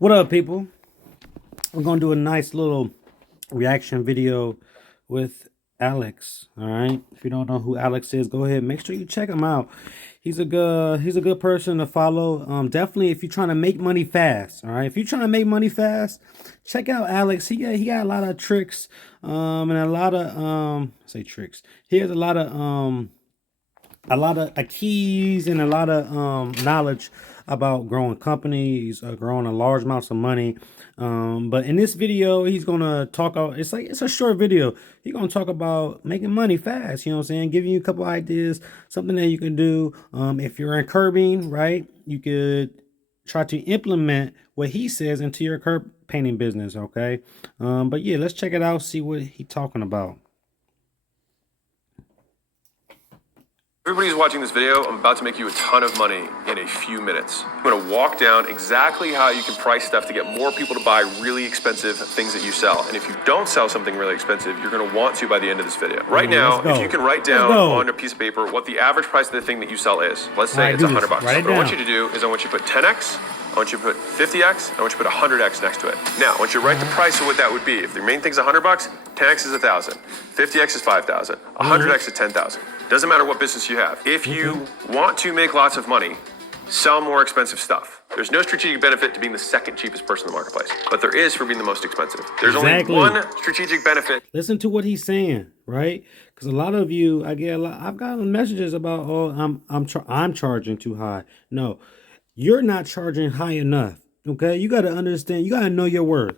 What up, people? We're gonna do a nice little reaction video with Alex. All right. If you don't know who Alex is, go ahead. Make sure you check him out. He's a good person to follow. Definitely if you're trying to make money fast. All right. If you're trying to make money fast, check out Alex. He got a lot of tricks. And a lot of say tricks. He has a lot of keys and a lot of knowledge about growing companies, growing a large amounts of money. But in this video, he's gonna talk about. It's a short video. He's gonna talk about making money fast. You know what I'm saying? Giving you a couple ideas, something that you can do. If you're in curbing, right? You could try to implement what he says into your curb painting business. Okay. But yeah, let's check it out. See what he's talking about. Everybody who's watching this video, I'm about to make you a ton of money in a few minutes. I'm gonna walk down exactly how you can price stuff to get more people to buy really expensive things that you sell. And if you don't sell something really expensive, you're gonna want to by the end of this video. Right now, if you can write down on a piece of paper what the average price of the thing that you sell is, let's say it's $100. What I want you to do is I want you to put 10x, I want you to put 50x, I want you to put 100x next to it. Now, I want you to write the price of what that would be. If your main thing's $100, 10x is 1,000, 50x is 5,000, 100x is 10,000. Doesn't matter what business you have. If you want to make lots of money, sell more expensive stuff. There's no strategic benefit to being the second cheapest person in the marketplace, but there is for being the most expensive. There's only one strategic benefit. Listen to what he's saying, right? Because a lot of you, I've gotten messages about, oh, I'm charging too high. No, you're not charging high enough. Okay, you got to understand. You got to know your worth.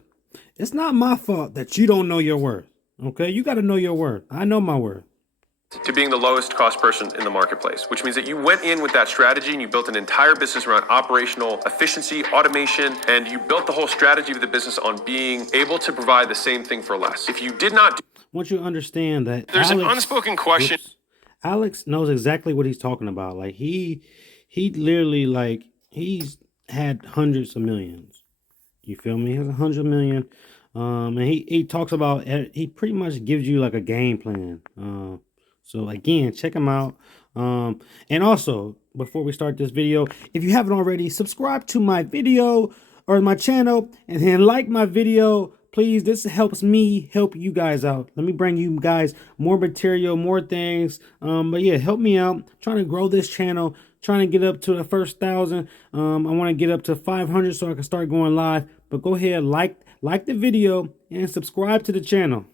It's not my fault that you don't know your worth. Okay, you got to know your worth. I know my worth. To being the lowest cost person in the marketplace, which means that you went in with that strategy and you built an entire business around operational efficiency, automation, and you built the whole strategy of the business on being able to provide the same thing for less. If you did not I want you to understand that there's an unspoken question. Alex knows exactly what he's talking about. Like he literally, like, he's had hundreds of millions. You feel me? He has 100 million. And he talks about, he pretty much gives you like a game plan. So again, check him out. And also, before we start this video, if you haven't already, subscribe to my video or my channel and then like my video. Please, this helps me help you guys out. Let me bring you guys more material, more things. But yeah, help me out. I'm trying to grow this channel, trying to get up to the first 1,000. I want to get up to 500 so I can start going live. But go ahead, like the video and subscribe to the channel.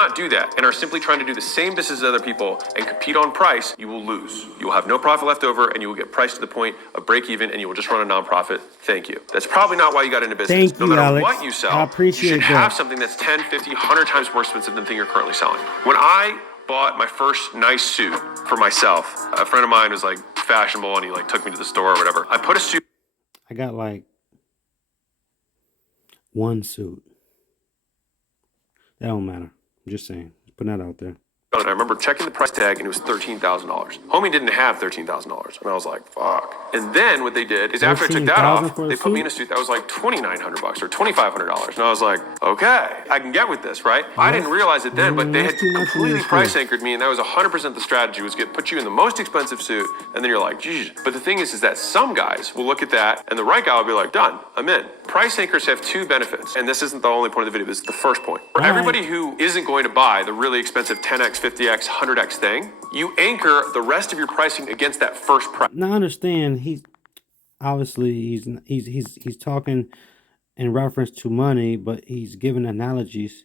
Not do that and are simply trying to do the same business as other people and compete on price, you will lose. You will have no profit left over and you will get priced to the point of break even and you will just run a nonprofit. Thank you. That's probably not why you got into business. Thank no you, matter Alex. what you sell, I appreciate you should have something that's 10, 50, 100 times more expensive than the thing you're currently selling. When I bought my first nice suit for myself, a friend of mine was like fashionable and he like took me to the store or whatever. I put a suit. I got like one suit. That don't matter. I'm just saying. Putting that out there. I remember checking the price tag and it was $13,000. Homie didn't have $13,000. And I was like, fuck. And then what they did is after I took that off, they put me in a suit that was like $2,900 or $2,500. And I was like, okay, I can get with this, right? I didn't realize it then, but they had completely price anchored me. And that was 100% the strategy, was put you in the most expensive suit. And then you're like, geez. But the thing is that some guys will look at that and the right guy will be like, done, I'm in. Price anchors have two benefits. And this isn't the only point of the video, this is the first point. For everybody who isn't going to buy the really expensive 10x, 50x, 100x thing, you anchor the rest of your pricing against that first price. Now understand, he's obviously he's talking in reference to money, but he's giving analogies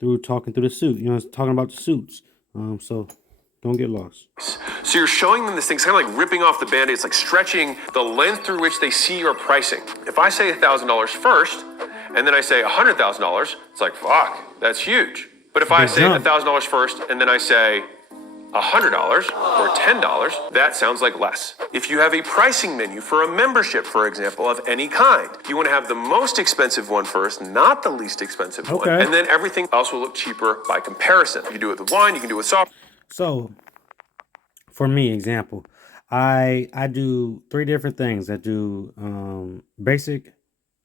through talking through the suit. You know, talking about the suits. So don't get lost. So you're showing them this thing, it's kind of like ripping off the Band-Aid. It's like stretching the length through which they see your pricing. If I say $1,000 first, and then I say $100,000, it's like, fuck, that's huge. But if I say $1,000 first, and then I say $100 or $10, that sounds like less. If you have a pricing menu for a membership, for example, of any kind, you want to have the most expensive one first, not the least expensive one. And then everything else will look cheaper by comparison. You can do it with wine, you can do it with soft. So, for me, example, I do 3 different things. I do basic,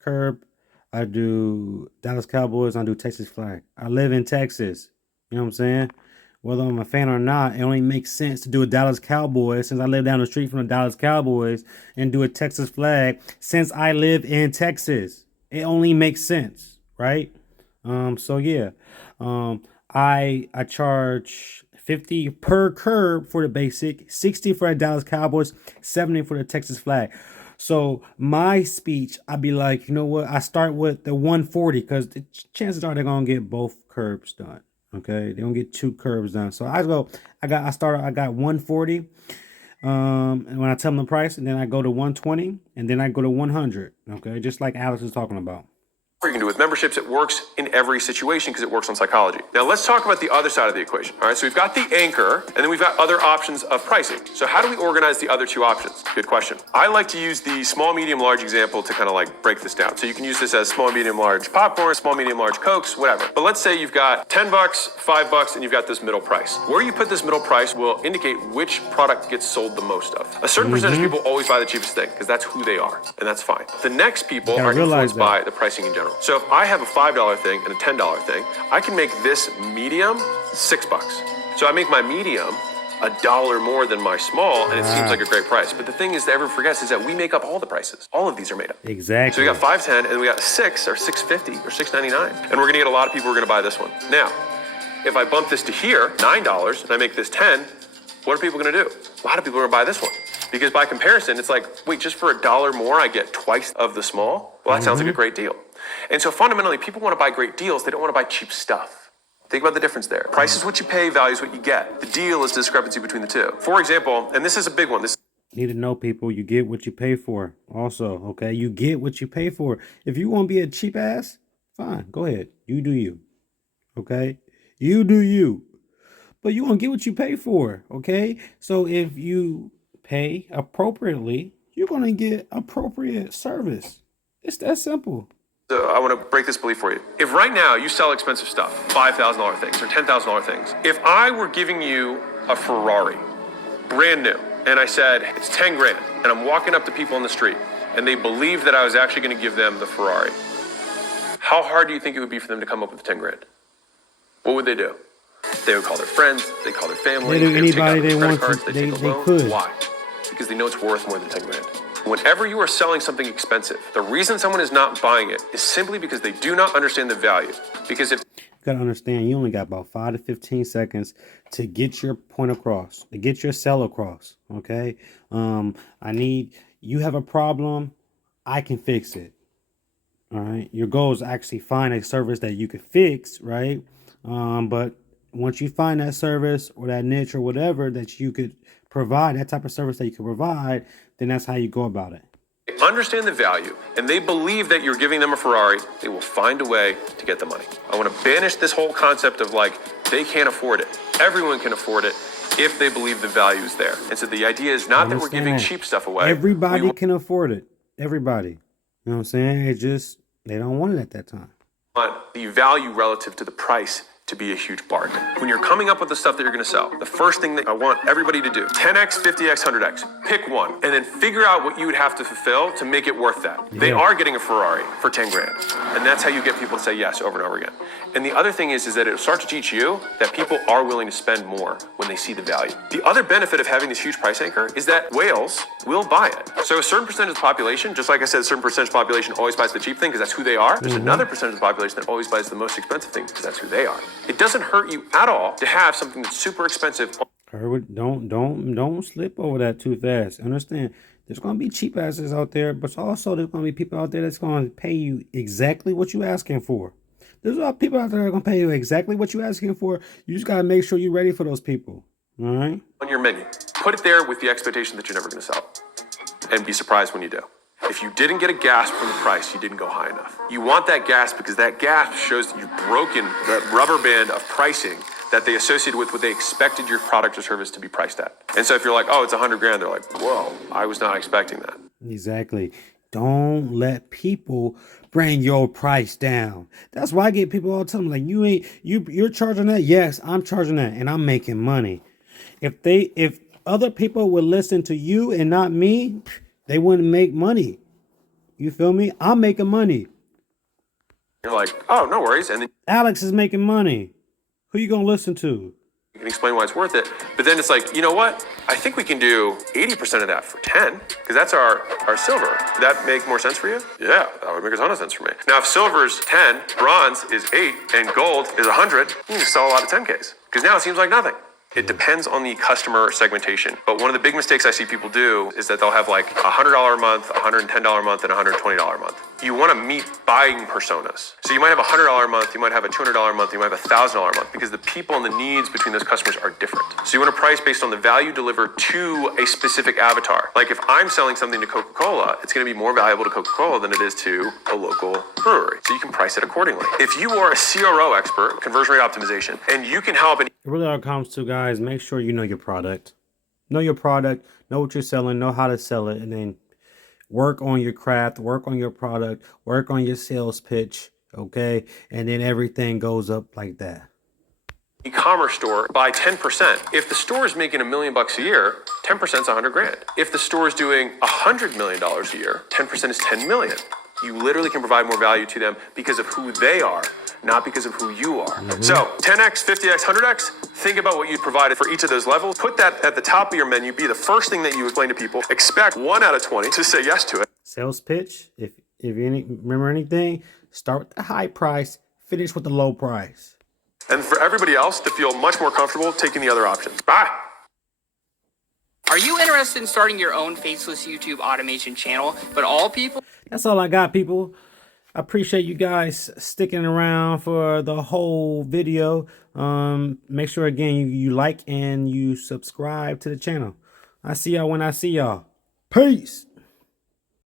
curb, I do Dallas Cowboys, I do Texas flag. I live in Texas. You know what I'm saying? whether I'm a fan or not, it only makes sense to do a Dallas Cowboys since I live down the street from the Dallas Cowboys, and do a Texas flag since I live in Texas. It only makes sense, right? So yeah, I charge 50 per curb for the basic, 60 for the Dallas Cowboys, 70 for the Texas flag. So my speech, I'd be like, you know what? I start with the 140 because the chances are they're gonna get both curbs done. Okay, they don't get two curbs done. So I got 140. And when I tell them the price, and then I go to 120, and then I go to 100. Okay, just like Alex is talking about. You can do with memberships. It works in every situation because it works on psychology. Now let's talk about the other side of the equation. All right, so we've got the anchor, and then we've got other options of pricing. So how do we organize the other two options? Good question. I like to use the small, medium, large example to kind of like break this down. So you can use this as small, medium, large popcorn, small, medium, large Cokes, whatever. But let's say you've got $10, $5, and you've got this middle price. Where you put this middle price will indicate which product gets sold the most of. A certain percentage of people always buy the cheapest thing because that's who they are, and that's fine. The next people are influenced by the pricing in general. So if I have a $5 thing and a $10 thing, I can make this medium $6. So I make my medium $1 more than my small, and it seems like a great price. But the thing is that everyone forgets is that we make up all the prices. All of these are made up. Exactly. So we got 510, and we got 6 or 650 or 699, and we're gonna get a lot of people who are gonna buy this one. Now, if I bump this to here, $9, and I make this 10, what are people gonna do? A lot of people are gonna buy this one. Because by comparison, it's like, wait, just for $1 more, I get twice of the small? Well, that sounds like a great deal. And so fundamentally, people want to buy great deals. They don't want to buy cheap stuff. Think about the difference there. Price is what you pay, value is what you get. The deal is the discrepancy between the two. For example, and this is a big one. Need to know, people, you get what you pay for. Also, okay, you get what you pay for. If you want to be a cheap ass, fine, go ahead. You do you. Okay, you do you. But you want to get what you pay for. Okay, so if you pay appropriately, you're going to get appropriate service. It's that simple. I want to break this belief for you. If right now you sell expensive stuff, $5,000 things or $10,000 things, if I were giving you a Ferrari, brand new, and I said, it's 10 grand, and I'm walking up to people in the street, and they believed that I was actually going to give them the Ferrari, how hard do you think it would be for them to come up with 10 grand? What would they do? They would call their friends, they call their family, they do anybody they want cards, to, they could. Why? Because they know it's worth more than 10 grand. Whenever you are selling something expensive, the reason someone is not buying it is simply because they do not understand the value. Because if you got to understand, you only got about 5 to 15 seconds to get your point across, to get your sell across. Okay. You have a problem, I can fix it. All right. Your goal is to actually find a service that you can fix, right? But once you find that service or that niche or whatever that you could provide, that type of service that you can provide, then that's how you go about it. They understand the value and they believe that you're giving them a Ferrari, they will find a way to get the money. I want to banish this whole concept of like, they can't afford it. Everyone can afford it if they believe the value is there. And so the idea is not that we're giving cheap stuff away. Everybody can afford it. Everybody. You know what I'm saying? It just, they don't want it at that time. Want the value relative to the price to be a huge bargain. When you're coming up with the stuff that you're going to sell, the first thing that I want everybody to do, 10x, 50x, 100x, pick one, and then figure out what you would have to fulfill to make it worth that. Yeah. They are getting a Ferrari for 10 grand. And that's how you get people to say yes over and over again. And the other thing is that it'll start to teach you that people are willing to spend more when they see the value. The other benefit of having this huge price anchor is that whales will buy it. So a certain percentage of the population, just like I said, a certain percentage of the population always buys the cheap thing because that's who they are. There's another percentage of the population that always buys the most expensive thing because that's who they are. It doesn't hurt you at all to have something that's super expensive. Herwood, don't slip over that too fast. Understand, there's going to be cheap asses out there, but also there's going to be people out there that's going to pay you exactly what you're asking for. There's a lot of people out there that are going to pay you exactly what you're asking for. You just got to make sure you're ready for those people. All right? On your menu, put it there with the expectation that you're never going to sell. And be surprised when you do. If you didn't get a gasp from the price, you didn't go high enough. You want that gasp because that gasp shows that you've broken the rubber band of pricing that they associated with what they expected your product or service to be priced at. And so if you're like, oh, it's 100 grand, they're like, whoa, I was not expecting that. Exactly. Don't let people bring your price down. That's why I get people all the time like, you're charging that? Yes, I'm charging that, and I'm making money. If other people would listen to you and not me, they wouldn't make money. You feel me? I'm making money. You're like, oh, no worries. And then Alex is making money. Who you gonna listen to? can explain why it's worth it. But then it's like, you know what? I think we can do 80% of that for 10, because that's our silver. Would that make more sense for you? Yeah, that would make a ton of sense for me. Now, if silver's 10, bronze is 8, and gold is 100, you can sell a lot of 10Ks, because now it seems like nothing. It depends on the customer segmentation. But one of the big mistakes I see people do is that they'll have like $100 a month, $110 a month, and $120 a month. You want to meet buying personas. So you might have $100 a month, you might have a $200 a month, you might have $1,000 a month, because the people and the needs between those customers are different. So you want to price based on the value delivered to a specific avatar. Like if I'm selling something to Coca-Cola, it's going to be more valuable to Coca-Cola than it is to a local brewery. So you can price it accordingly. If you are a CRO expert, conversion rate optimization, and you can help an It really all comes to, guys, make sure you know your product. Know your product, know what you're selling, know how to sell it, and then work on your craft, work on your product, work on your sales pitch, okay? And then everything goes up like that. e-commerce store by 10%. If the store is making $1 million a year, 10% is 100 grand. If the store is doing $100 million a year, 10% is 10 million. You literally can provide more value to them because of who they are, not because of who you are. So 10x, 50x, 100x, think about what you provided for each of those levels. Put that at the top of your menu. Be the first thing that you explain to people. Expect 1 out of 20 to say yes to it. Sales pitch, if you remember anything, start with the high price, finish with the low price. And for everybody else to feel much more comfortable taking the other options. Bye. Are you interested in starting your own faceless YouTube automation channel, but all people? That's all I got, people. I appreciate you guys sticking around for the whole video. Make sure, again, you like and you subscribe to the channel. I see y'all when I see y'all. Peace.